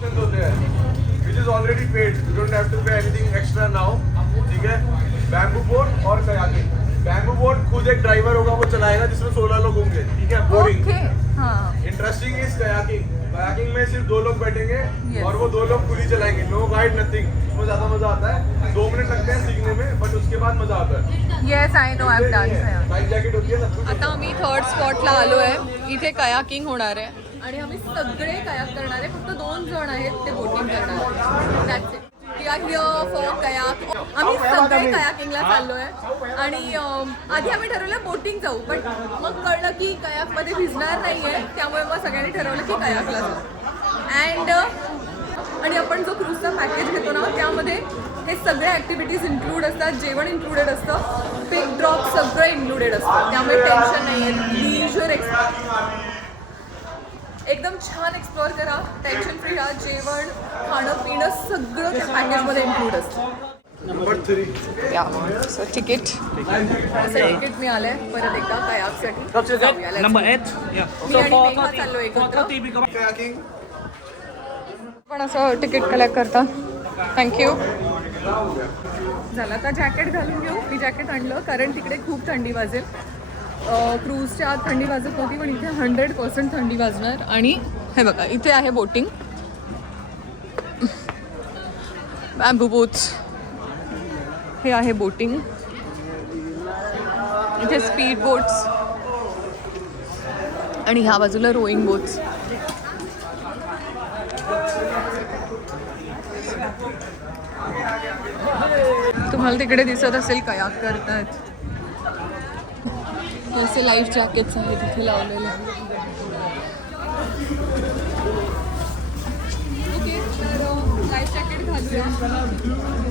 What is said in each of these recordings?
which is already paid. You don't have to pay anything extra now. ठीक है? Bamboo boat और kayaking. Bamboo boat खुद एक driver होगा वो चलाएगा जिसमें 16 लोग होंगे. ठीक है? Boring. Interesting is kayaking. Kayaking में सिर्फ 2 लोग बैठेंगे और वो 2 लोग खुद ही चलाएंगे. No guide, nothing. उसमें ज़्यादा मजा आता है. 2 मिनट लगते हैं सीखने में, but उसके बाद मजा आता है. Yes, I know. I've done that. Life jacket होती है सब कुछ. आता आम्ही थर्ड स्पॉटला आलो आहे. इथे कयाकिंग होणार आहे आणि आम्ही सगळे कयाक करणार आहे. फक्त 2 जण आहेत ते बोटिंग करणार. That's it. We are here for kayak. आम्ही सगळे कयाकिंगला चाललो आहे आणि आधी आम्ही ठरवलं बोटिंग जाऊ, बट मग कळलं की कयाकमध्ये भिजणार नाही आहे, त्यामुळे मग सगळ्यांनी ठरवलं की कयाकला जाऊ. आणि आपण जो क्रूजचा पॅकेज घेतो ना त्यामध्ये हे सगळे ॲक्टिव्हिटीज इन्क्लूड असतात, जेवण इन्क्लुडेड असतं, पिक ड्रॉप सगळं इन्क्लुडेड असतं, त्यामुळे टेन्शन नाही आहे. लीजर एकदम छान एक्सप्लोअर करा, टेन्शन फ्री राहा. जेवण खाणं पिणं सगळं त्या पॅकेजमध्ये इन्क्लूड असतं. नंबर 3 या सो तिकीट असं तिकीट मिळालं आहे परत एकदा कयाकसाठी. Number 8. Yeah. मी आणि मेघा चाललो एकत्र. kayaking. पण असं तिकीट कलेक्ट करता. थँक्यू. झालं आता जॅकेट घालून घेऊ. मी जॅकेट आणलं कारण तिकडे खूप थंडी वाजेल. क्रूजच्या आत थंडी वाजत नव्हती पण इथे 100% थंडी वाजणार. आणि हे बघा इथे आहे बोटिंग, बॅम्बू बोट्स. हे आहे बोटिंग. इथे स्पीड बोट्स आणि ह्या बाजूला रोईंग बोट्स. तुम्हाला तिकडे दिसत असेल कयाक करतायत. असे लाईफ जॅकेट्स आहेत तिथे लावलेले. ओके तर लाईफ जॅकेट घालूया.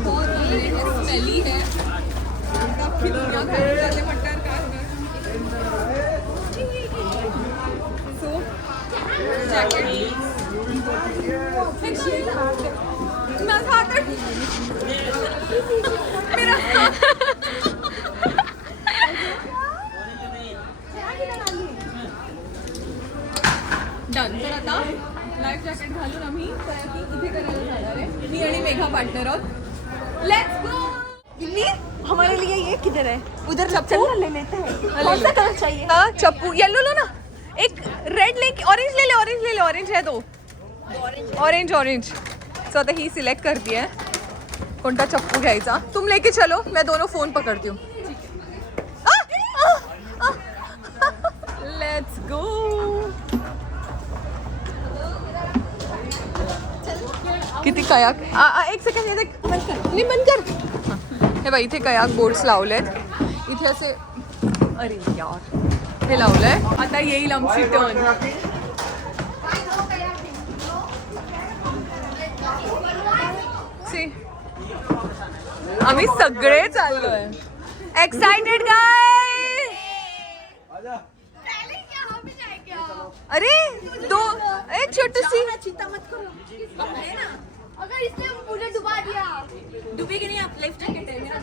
बहुत स्मेली है. म्हटल्यावर काय सो जॅकेट माझा हात मेरा डन. तर आता लाईफ जॅकेट घालून आम्ही इथे करायला जाणार आहे. मी आणि मेघा पार्टनर आहोत. Let's go. बिल्ली हमारे लिए ये किधर है? उधर चप्पू ले लेते हैं. कौन सा कलर चाहिए? चप्पू येलो लो ना. एक रेड ले, ऑरेंज ले ले. ऑरेंज ले ले. ऑरेंज है तो ऑरेंज ऑरेंज. सो आता ही सिलेक्ट करती है कोणता चप्पू घ्यायचा. तुम लेके चलो, मैं दोनों फोन पकड़ती हूँ. Let's go. किती कयाक. एक सेकंड हे देख. नाही बंद कर. हे बाई इथे कयाक बोर्ड्स लावलेत. इथे असे अरे यार हे लावलंय. आता येईल आमची टर्न. आम्ही सगळे चाललोय. Excited guys. अरे दो एक छोटी सी. चिंता मत करो. है ना अगर इसने मुझे डुबा दिया. डूबेगी नहीं. आप लाइफ जैकेट है मेरा.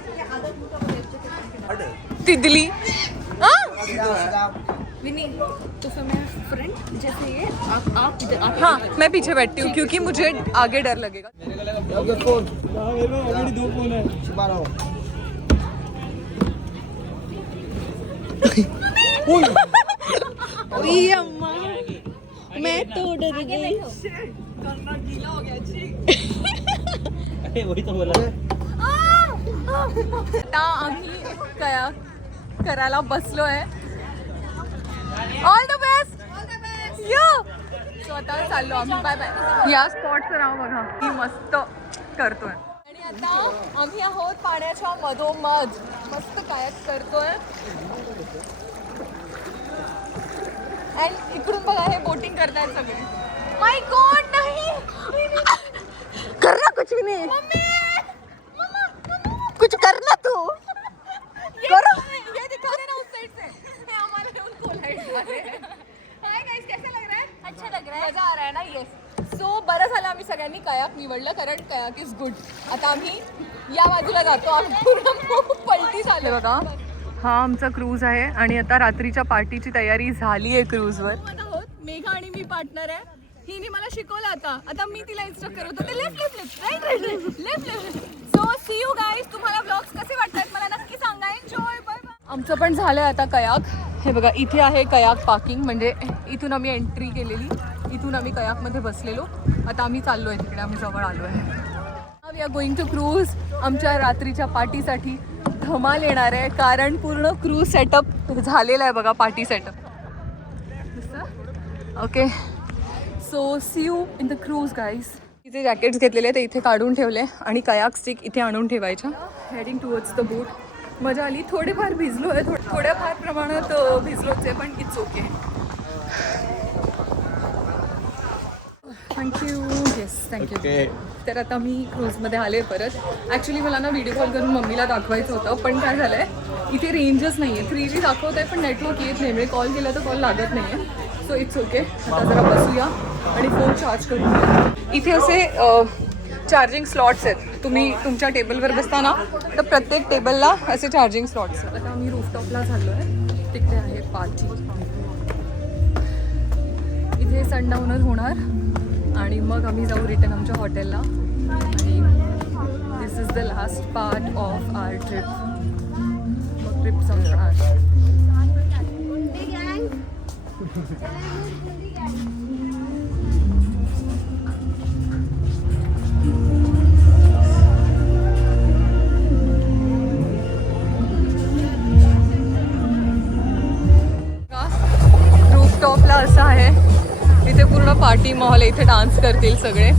आदत तितली. विनी तो फिर मैं फ्रंट जैसे ये आप इधर आप. हाँ मैं पीछे बैठती हूँ क्योंकि मुझे आगे डर लगेगा. अम्मा मैं तो डर गई. वही तो बोला. आता आम्ही कया करायला बसलोय. All the best. यो सो आता चाललो आम्ही. Bye bye. या स्पॉटचं नाव बघा. ही मस्त करतोय. आणि आता आम्ही आहोत पाण्याच्या मधोमध. मस्त कायक करतोय. अँड इकडून बघा हे बोटिंग करतायत सगळे. माय गॉड नाही करना कुछ भी नहीं. कुछ करना तू करो. ये दिखा देना उस साइड से. हे हमारे उनको लाइट वाले. हाय गाइस कैसा लग रहा है? अच्छा लग रहा है. मजा आ रहा है ना. येस. सो बरं झालं आम्ही सगळ्यांनी कयाक निवडलं कारण कयाक इज गुड. आता आम्ही या बाजूला जातो. आम्ही पूर्ण पलटी झाले बघा. हा आमचा क्रूज आहे आणि आता रात्रीच्या पार्टीची तयारी झाली आहे क्रूजवर. मेघा आणि मी पार्टनर आहे. हिने मला शिकवलं आता मी तिला इन्स्ट्रक्ट करत होते. Left left. So see you guys. तुम्हाला ब्लॉग्स कसे वाटतात मला नक्की सांगा. एन्जॉय. Bye bye. आमचं पण झालंय आता कयाक. हे बघा इथे आहे कयाक पार्किंग, म्हणजे इथून आम्ही एंट्री केलेली, इथून आम्ही कयाकमध्ये बसलेलो. आता आम्ही चाललोय तिकडे, आम्ही जवळ आलो आहे. We are going to cruise. आमच्या रात्रीच्या पार्टीसाठी धमाल येणार आहे, कारण पूर्ण क्रूज सेटअप झालेला आहे बघा. Party setup. Okay, so see you in the cruise guys. इथे जॅकेट्स घेतलेले ते इथे काढून ठेवले आणि कयाक स्टिक इथे आणून ठेवायच्या. हेडिंग टुवर्ड्स द बोट. मजा आली. थोडेफार भिजलो आहे, थोड्याफार प्रमाणात भिजलोच आहे, पण it's okay. Thank you. Yes thank you. तर आता मी क्रूजमध्ये आले परत. ॲक्च्युली मला ना व्हिडिओ कॉल करून मम्मीला दाखवायचं होतं, पण काय झालं आहे इथे रेंजच नाही आहे. 3G दाखवत आहे पण नेटवर्क येत नाही, म्हणजे कॉल केला तर कॉल लागत नाही आहे. So it's okay. आता जरा बसूया आणि फोन चार्ज करूया. इथे असे चार्जिंग स्लॉट्स आहेत. तुम्ही तुमच्या टेबलवर बसताना तर प्रत्येक टेबलला असे चार्जिंग स्लॉट्स आहेत. आता आम्ही रूफटॉपला झालो आहे, तिकडे आहे पार्टी. इथे सनडाऊनर होणार आणि मग आम्ही जाऊ रिटर्न आमच्या हॉटेलला. आणि this is the last part of our trip. मग ट्रिप संपणार. रूफटॉपला असं आहे, इथे पूर्ण पार्टी मॉल आहे, इथे डान्स करतील सगळे.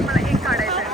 मला एक काढायचं आहे.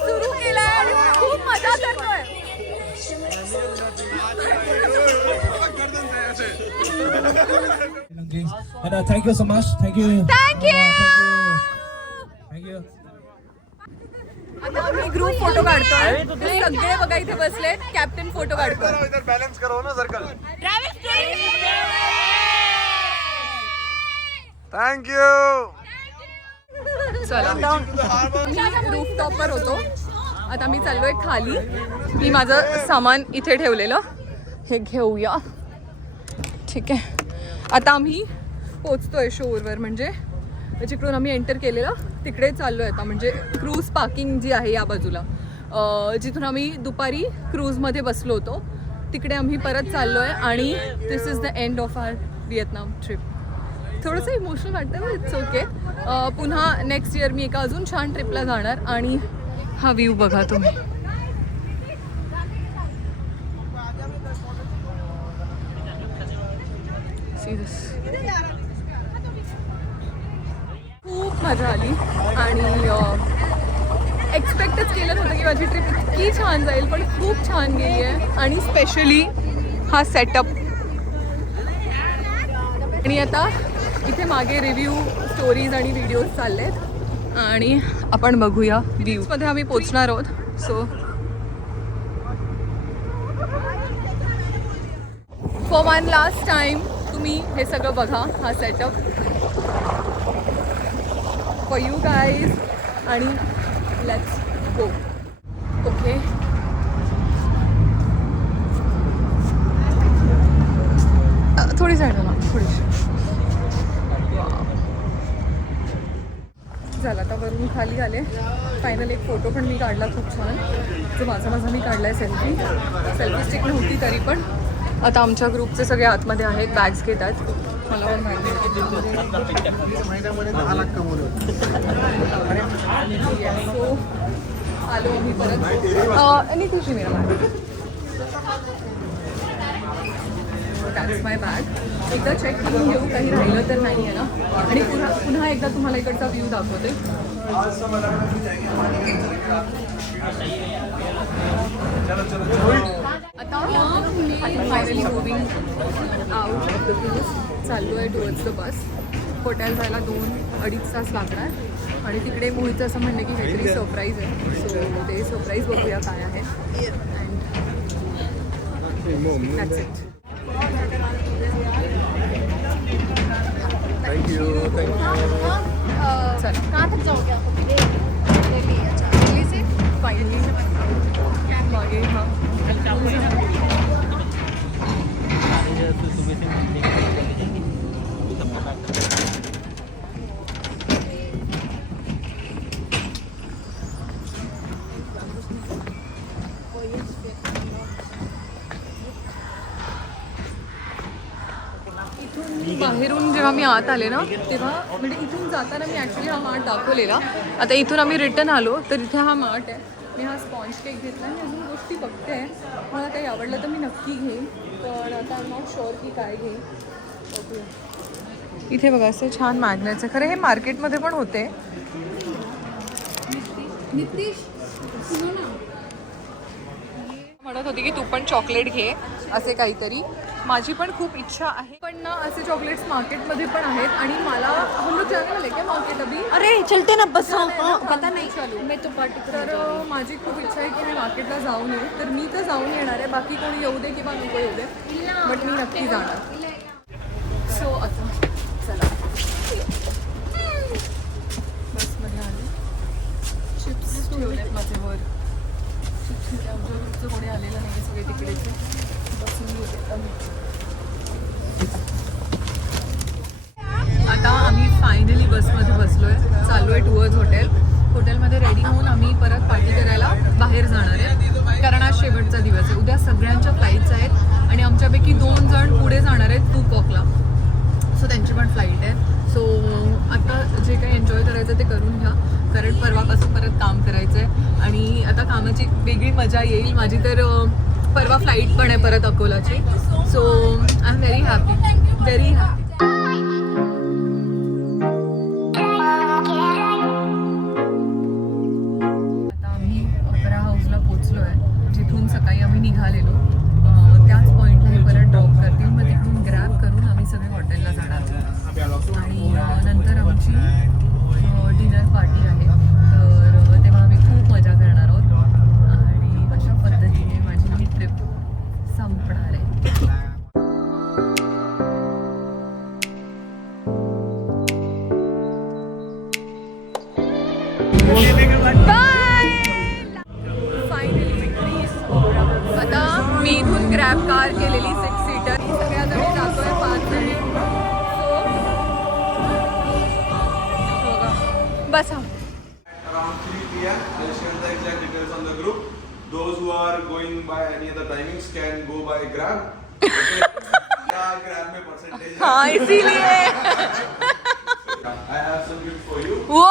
सुरू केलाय आणि खूप मजा करतोय. And thank you so much. Thank you. Thank you. Thank you. आता आम्ही ग्रुप फोटो काढतोय. सगळे बघा इथे बसले. कॅप्टन फोटो काढतोय. इधर बैलेंस करो ना सर्कल. Thank you. चला रूफ टॉपवर होतो. आता मी चाललोय खाली. मी माझं सामान इथे ठेवलेलं, हे घेऊया. ठीक आहे. आता आम्ही पोचतोय शोरवर, म्हणजे जिकडून आम्ही एंटर केलेलं तिकडे चाललो आहे आता. म्हणजे क्रूज पार्किंग जी आहे या बाजूला, जिथून आम्ही दुपारी क्रूजमध्ये बसलो होतो तिकडे आम्ही परत चाललो आहे. आणि this is the end of our Vietnam trip. थोडंसं इमोशनल वाटतं, पण इट्स ओके. पुन्हा नेक्स्ट इयर मी एका अजून छान ट्रिपला जाणार. आणि हा व्ह्यू बघा तुम्ही. खूप मजा आली आणि एक्सपेक्टच केलं नव्हतं की माझी ट्रिप इतकी छान जाईल, पण खूप छान गेली आहे. आणि स्पेशली हा सेटअप. आणि आता इथे मागे रिव्ह्यू स्टोरीज आणि व्हिडिओज चालले आहेत आणि आपण बघूया व्ह्यूमध्ये आम्ही पोचणार आहोत. So for one last time तुम्ही हे सगळं बघा, हा सेटअप फॉर यू गाईज. आणि लेट्स गो. ओके, थोडी साईड ना, थोडीशी. झालं आता वरून खाली आले. फायनल एक फोटो पण मी काढला खूप छान, जो माझा मी काढला आहे सेल्फी स्टिक नव्हती तरी पण. आता आमच्या ग्रुपचे सगळे आतमध्ये आहेत, बॅग्स घेत आहेत. मला पण माहिती सो आलो आम्ही परत. आणि तुझी मेरा दॅट्स माय बॅग. एकदा चेक करून घेऊ काही राहिलं तर नाही आहे ना. आणि पुन्हा एकदा तुम्हाला इकडचा व्ह्यू दाखवते. आता finally moving out of the place. चाललो आहे टुवर्ड्स द बस. हॉटेल जायला 2-2.5 तास लागणार आणि तिकडे मोहितचं असं म्हणणं की काहीतरी सरप्राईज आहे. सो ते सरप्राईज बघूया काय आहे. And that's it. Thank you. चल कहाँ तक जाओगे आप? दिल्ली. अच्छा, दिल्ली से फायनली मागे हा सुबह से मिलने के लिए चले जाएंगे सबको पैक कर. बाहेरून जेव्हा मी आत आले ना तेव्हा म्हणजे इथून जाताना मी ॲक्च्युली हा मार्ट दाखवलेला. आता इथून आम्ही रिटर्न आलो तर इथे हा मार्ट आहे. मी हा स्पॉन्ज केक घेतला आणि अजून गोष्टी बघते आहे. मला काही आवडलं तर मी नक्की घेईन, पण आता आय एम नॉट शुअर की काय घेईन. ओके, इथे बघा असे छान मॅग्नेट्स आहे. खरं हे मार्केटमध्ये पण होते. नितीश सुनो ना. म्हणत होती की तू पण चॉकलेट घे असे काहीतरी. माझी पण खूप इच्छा आहे, पण ना असे चॉकलेट्स मार्केटमध्ये पण आहेत आणि मला हम लोग जाने वाले क्या मार्केट अभी. अरे चलते ना बस. पता नहीं चालू मैं तो पर्टिकुलर. तर माझी खूप इच्छा आहे की मी मार्केटला जाऊन येऊ. तर मी तर जाऊन येणार आहे, बाकी कोणी येऊ दे किंवा नको येऊ दे, बट मी नक्की जाणार. सो आता चला बसमध्ये आले. चिप्स ठेवलेत माझे वर. चिप्स आमच्या ग्रुपचं कोणी आलेलं नाही, सगळे तिकडेचे बसून घेते. आता आम्ही फायनली बसमध्ये बसलो आहे. चाललो आहे टुवर्ड्स हॉटेल. हॉटेलमध्ये रेडी होऊन आम्ही परत पार्टी करायला बाहेर जाणार आहे, कारण आज शेवटचा दिवस आहे. उद्या सगळ्यांच्या फ्लाईट्स आहेत आणि आमच्यापैकी 2 जण पुढे जाणार आहेत फुकॉकला. सो त्यांची पण फ्लाईट आहे. सो आता जे काही एन्जॉय करायचं ते करून घ्या, कारण परवापासून परत काम करायचं आहे आणि आता कामाची वेगळी मजा येईल. माझी तर परवा फ्लाईट पण आहे परत अकोलाची. So I am very happy, very happy. आता आम्ही ओपेरा हाऊसला पोचलो आहे, जिथून सकाळी आम्ही निघालेलो. त्याच पॉईंटला हे परत ड्रॉप करतील, मग तिकडून ग्रॅब करून आम्ही सगळे हॉटेलला जाणार आणि नंतर आमची डिनर पार्टी आहे. तर तेव्हा आम्ही खूप मजा करणार आहोत आणि अशा पद्धतीने माझी ही ट्रिप संपणार आहे. आता मी इथून ग्रॅब कार केलेली 6 सीटर. सगळ्या जणी जातोय 5 जणी. बसा. Around 3 p.m. I'll share the exact details on the group. Those who are going by any other timings can go by Grab. Yeah, Grab में percentage. हाँ इसीलिए. I have some gift for you. वो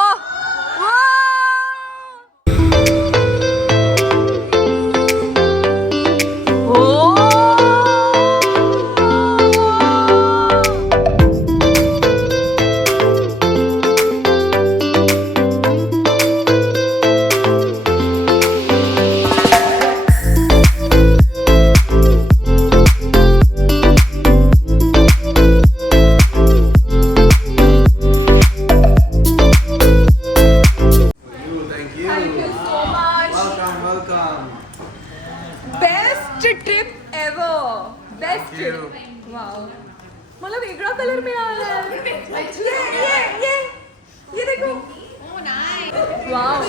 wow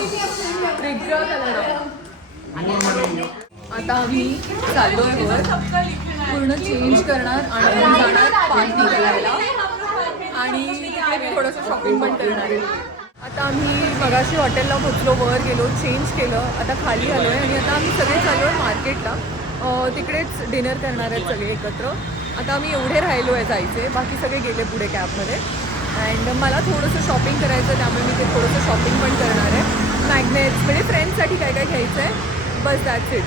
वेगळा colour. आता आम्ही चाललोय वर, पूर्ण चेंज करणार आणि जाणार पार्टी करायला आणि तिकडे मी थोडंसं शॉपिंग पण करणार आहे. आता आम्ही मगाशी हॉटेलला पोचलो, वर गेलो, चेंज केलं, आता खाली आलो आहे आणि आता आम्ही सगळे चाललो आहे मार्केटला. तिकडेच डिनर करणार आहेत सगळे एकत्र. आता आम्ही एवढे राहिलो आहे जायचे, बाकी सगळे गेले पुढे कॅबमध्ये. अँड मला थोडंसं शॉपिंग करायचं, त्यामुळे मी ते थोडंसं शॉपिंग पण करणार आहे. मॅग्नेट्स म्हणजे फ्रेंड्ससाठी काय काय घ्यायचं आहे, बस दॅट्स इट.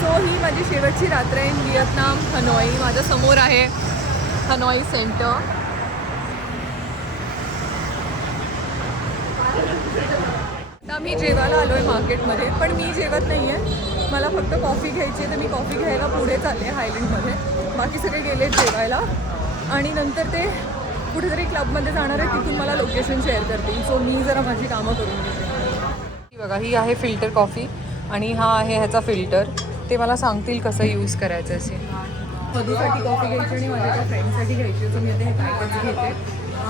सो ही माझी शेवटची रात्र आहे इन व्हिएतनाम, हनॉई. माझ्या समोर आहे हनॉई सेंटर. आता मी जेवायला आलो आहे मार्केटमध्ये, पण मी जेवत नाही आहे, मला फक्त कॉफी घ्यायची आहे. तर मी कॉफी घ्यायला पुढे चालले हायलँडमध्ये. बाकी सगळे गेले जेवायला आणि नंतर ते कुठेतरी क्लबमध्ये जाणार आहे, तिथून मला लोकेशन शेअर करतील. सो मी जरा माझी कामं करून घेते. बघा ही आहे फिल्टर कॉफी आणि हा आहे ह्याचा फिल्टर. ते मला सांगतील कसं यूज करायचं असे. मधूसाठी कॉफी घ्यायची आणि माझ्या त्या फ्रेंडसाठी घ्यायची, तर मी आता हे पॅकेज घेते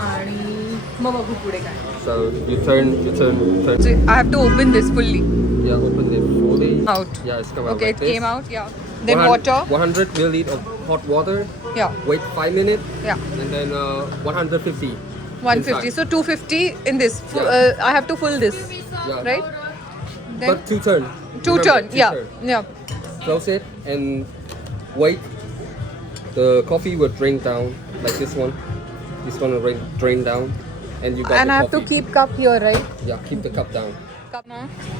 आणि मग बघू पुढे काय. So you turn. So I have to open this fully. Yeah, open it fully. Out. Yeah, it's come out. Okay, like it this. came out. Yeah. Then water. 100 milliliters of hot water. Yeah. Wait 5 minutes. Yeah. And then 150. 150. inside. So 250 in this. I have to fill this, Yeah. right? Then But two turn. two Remember, turn. two Yeah. turn. Yeah. Close it and wait. The coffee will drain down like this one. This one will drain down. And you got And the I have to coffee. keep cup here, right? Yeah, keep the cup down.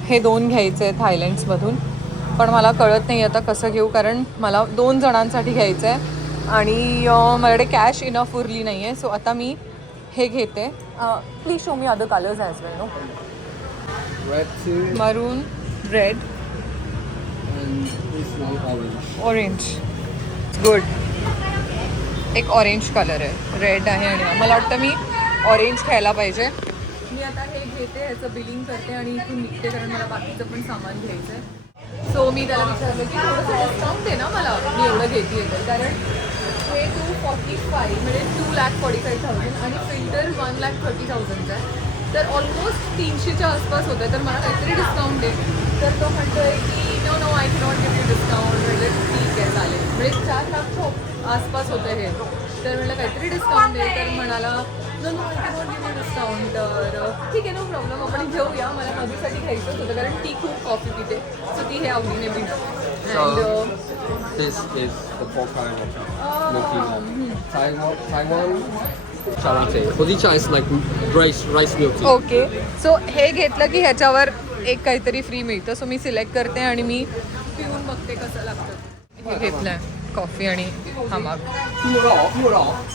हे 2 घ्यायचे आहेत थायलँड्समधून, पण मला कळत नाही आता कसं घेऊ, कारण मला 2 जणांसाठी घ्यायचं आहे आणि माझ्याकडे कॅश इनफ उरली नाही आहे. सो आता मी हे घेते. Please show me other colours as well. No Red too. Maroon, red, And this one orange. Orange. Good. एक ऑरेंज कलर आहे, रेड आहे आणि मला वाटतं मी ऑरेंज खायला पाहिजे. मी आता हे घेते, ह्याचं बिलिंग करते आणि इथून निघते, कारण मला बाकीचं पण सामान घ्यायचं आहे. सो मी त्याला विचारलं की थोडंसं डिस्काउंट दे ना मला, मी एवढं घेते तर, कारण हे 245 म्हणजे 2,45,000 आणि फिल्टर 1,30,000 आहे. तर ऑलमोस्ट 300च्या आसपास होतं आहे. तर मला काहीतरी डिस्काउंट दे. तर तो म्हणतो आहे की no I cannot give you discount. म्हणजे ठीक आहे चालेल, म्हणजे 4 लाख आसपास होतं हे. तर म्हटलं काहीतरी डिस्काउंट दे. तर म्हणाला no I cannot give you discount. तर ठीक आहे, नो प्रॉब्लेम, आपण घेऊया. मला मधूसाठी घ्यायचंच होतं, कारण ती खूप कॉफी पिते, सो ती हे आवडीने पिणार. This is the pork kind of milky one. Taiwan Charate. Hojicha is like rice milk tea. Okay. So हे घेतलं की ह्याच्यावर एक काहीतरी फ्री मिळतं. सो मी सिलेक्ट करते आणि मी पिऊन बघते कसं लागतं. हे घेतलं आहे कॉफी आणि हा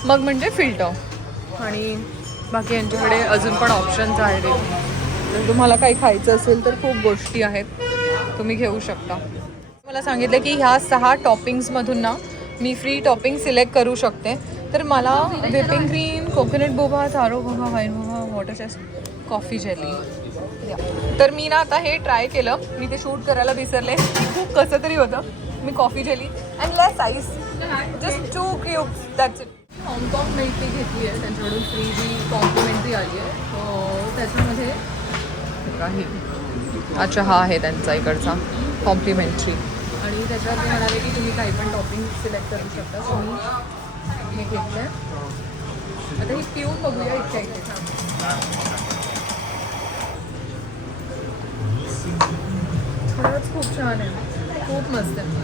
मग म्हणजे फिल्टर. आणि बाकी यांच्याकडे अजून पण ऑप्शन्स आहेत. जर तुम्हाला काही खायचं असेल तर खूप गोष्टी आहेत, तुम्ही घेऊ शकता. मला सांगितलं की ह्या 6 टॉपिंग्समधून ना मी फ्री टॉपिंग सिलेक्ट करू शकते. तर मला whipping cream, coconut boba, taro boba, wine boba, water chest, coffee jelly. तर मी ना आता हे ट्राय केलं, मी ते शूट करायला विसरले. खूप कसं तरी होतं. मी coffee jelly and less ice, just 2 cubes, that's it. हाँगकाँग मिल्क टी घेतली आहे त्यांच्याकडून, फ्री जी कॉम्प्लिमेंटरी आली आहे. त्याच्यामध्ये काही अच्छा हा आहे त्यांचा इकडचा कॉम्प्लिमेंटरी. आणि त्याच्यावर ते म्हणाले की तुम्ही काही पण टॉपिंग सिलेक्ट करू शकता. सो मी हे घेतलं आहे. आता ही पिऊन बघूया इच्छा इथे. खरंच खूप छान आहे, खूप मस्त आहे.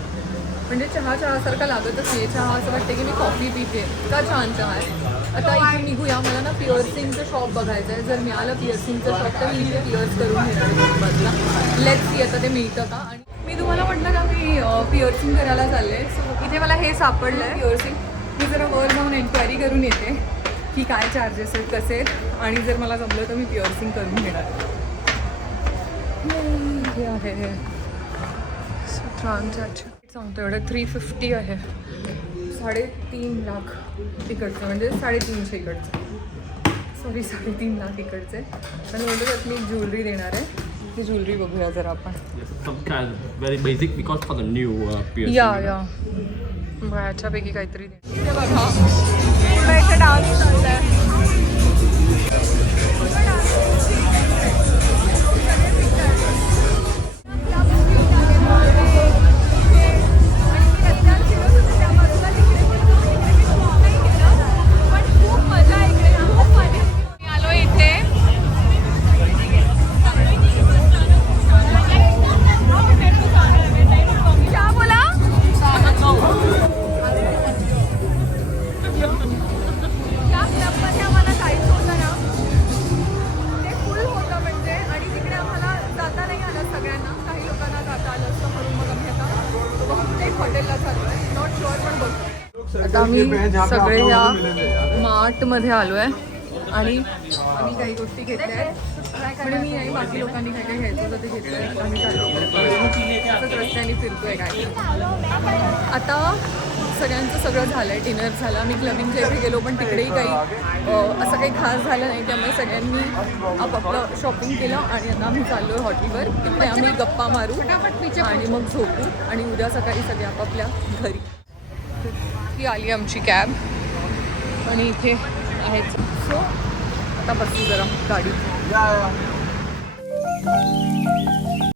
म्हणजे चहासारखा लागतच नाही. चहा असं वाटतं की मी कॉफी पिते, इतका छान चहा आहे. आता इथून निघूया. मला ना पिअर्सिंगचं शॉप बघायचं आहे. जर मिळालं पिअर्सिंगचं शॉप तर मी इथे पिअर्स करून घेणार आहे बाजूला. लेट्स सी आता ते मिळतं का. आणि मी तुम्हाला म्हटलं का मी पिअर्सिंग करायला चालले. सो इथे मला हे सापडलं आहे पिअर्सिंग. मी जरा वर जाऊन एन्क्वायरी करून येते की काय चार्जेस आहेत, कसे आहेत, आणि जर मला जमलं तर मी पिअर्सिंग करून घेणार. हे आहे हे सांगतो एवढं 350 आहे. 3.5 लाख इकडचं, म्हणजे 350 इकडचं. सॉरी 3.5 लाख इकडचे. आणि म्हणतो त्यात मी ज्वेलरी देणार आहे. ती ज्वेलरी बघूया जरा आपण. Some kind of very basic because for the new piercing. या ह्याच्यापैकी काहीतरी इथे बघा इथे डान्स चाललाय. लोकांना जाता आलं असतं म्हणून मग आम्ही आता बहुतेक एक हॉटेलला चाललो आहे. नॉट शुअर पण बघू. आता आम्ही सगळे या मार्टमध्ये आलो आहे आणि आम्ही काही गोष्टी घेतल्या आहेत. म्हणजे मी नाही, बाकी लोकांनी काय काय घ्यायचं होतं ते घेतलं आहे. आता आम्ही चाललो रस्त्याने फिरतोय काय. आता सगळ्यांचं सगळं झालं आहे. डिनर झालं, आम्ही क्लबिंगच्या इथे गेलो पण तिकडेही काही असं काही खास झालं नाही. त्यामुळे सगळ्यांनी आपापलं शॉपिंग केलं आणि आता आम्ही चाललो आहे हॉटेलवर. तिकडे आम्ही गप्पा मारू आणि मग झोपू आणि उद्या सकाळी सगळे आपापल्या घरी. ही आली आमची कॅब आणि इथे आहेच. सो आता बसू जरा गाडी.